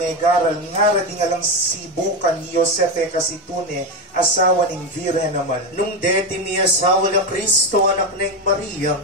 megaral nga radingalang sibukan ni Yosefe kasitune, asawa ning Virhen naman. Nung deti mi asawa na Kristo, anak ng Maria,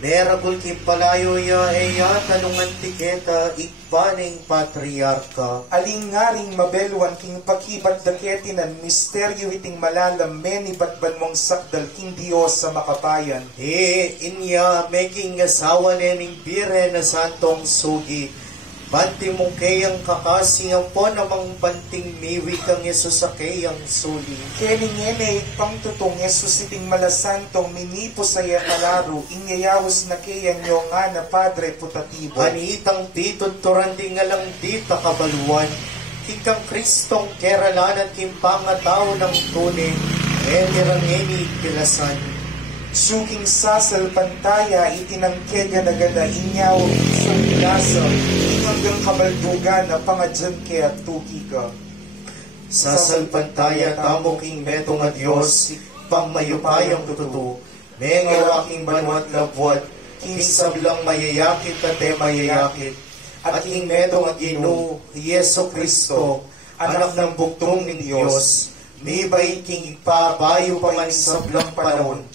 meragul kipalayo ya eya tanungan tiketa ikpaning patriarka. Aling ngaring mabelwan king pakibat daketinan misteryo iting malalam meni batban mong sakdal king Dios sa makapayan. Inya making asawa nening Bire na santong sugi. Banti mong kayang kakasing po namang banting miwi kang Yesus sa kayang suli. Keningene pangtutong Yesus iting malasantong minipo sa kalaro inyayawos na kayang nyo nga na Padre putatibo. Anitang titod turanding nga lang dita kabaluan, kikang Kristong keralanan kimpangatao ng tunay, emirangeni pilasan. Suking sasal pantaya itinangkega na gada inyaw sa pilasa hanggang kabaldugan na pangadyan kaya tuki ka. Sasal pantaya tamo king meto nga Diyos pangmayupayang tututu mengaw aking banwat labwat king sablang mayayakit tate mayayakit at king meto nga Ginoo Yeso Kristo anak ng bugtong ng Diyos mibay king ipabayo pa man sablang panahon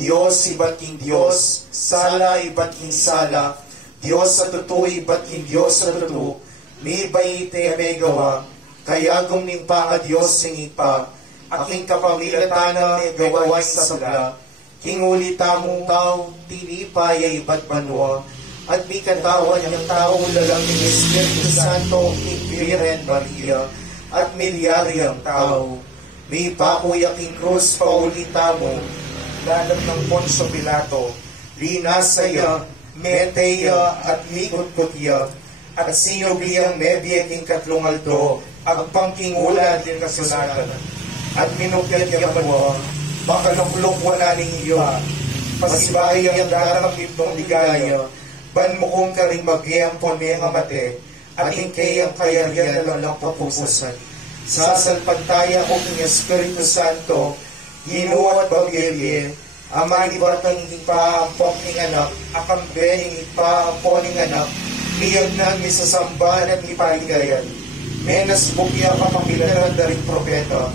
Diyos iba't king Diyos, sala iba't king sala, Diyos sa totoo iba't king Diyos sa totoo, may bayite may gawa, kayagong ning panga Diyos sing ipa, aking kapamilatana may gawaway sa sabla, king ulita mong tao, tinipay ay iba't banwa, at may katawan niyang tao lalang ng Espiritu Santo, king Virhen Maria, at milyariyang tao, may pakuya king krus paulita mo, lalam ng Ponso Pilato, linasaya, meteya, at mikot-kutya, at sinubiyang mebiyaking katlungaldo, agpangking ulan din kasulatan, at minukyan yung banwa, makaluklok wala ning iyo, pasibahay ang daramang itong ligaya, ban mo kong karing magyayang poneng amate, at hingkayang kayaryan na lang papupusan. Sasalpantaya ko king Espiritu Santo, Ginoo at Babyelye, Ama ibatang ipaampong ning anak, akambening ipaampong ning anak, liyag na misasambahan at ipaligayan. Menas bukya kapamilaran na rin propeta.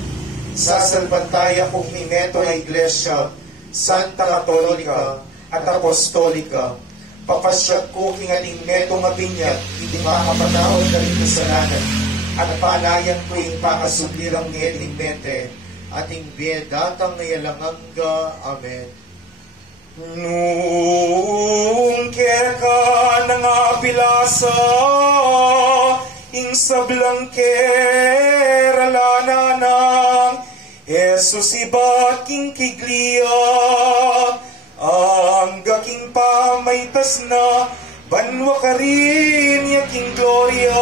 Sasalpantaya kong mimeto na Iglesia, Santa Katolika at Apostolika. Papasyat ko king aning meto nga binyag, hindi makapatawad na rin kasalanan, at panayan ko yung pakasublirang ni Edling Mente, ating biedatang ngayalanganga. Amen. Nung keka na nga pilasa, ing sablang keralana ng Jesus iba't king kiglia, ang gaking pamaytas na banwa ka rin yaking gloria.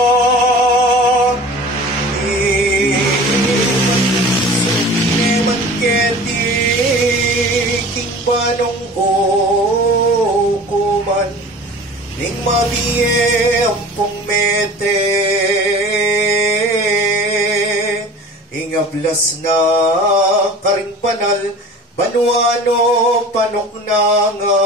King panong kuman ning mabiye ampong mete ingablas na karing panal banuano panok na nga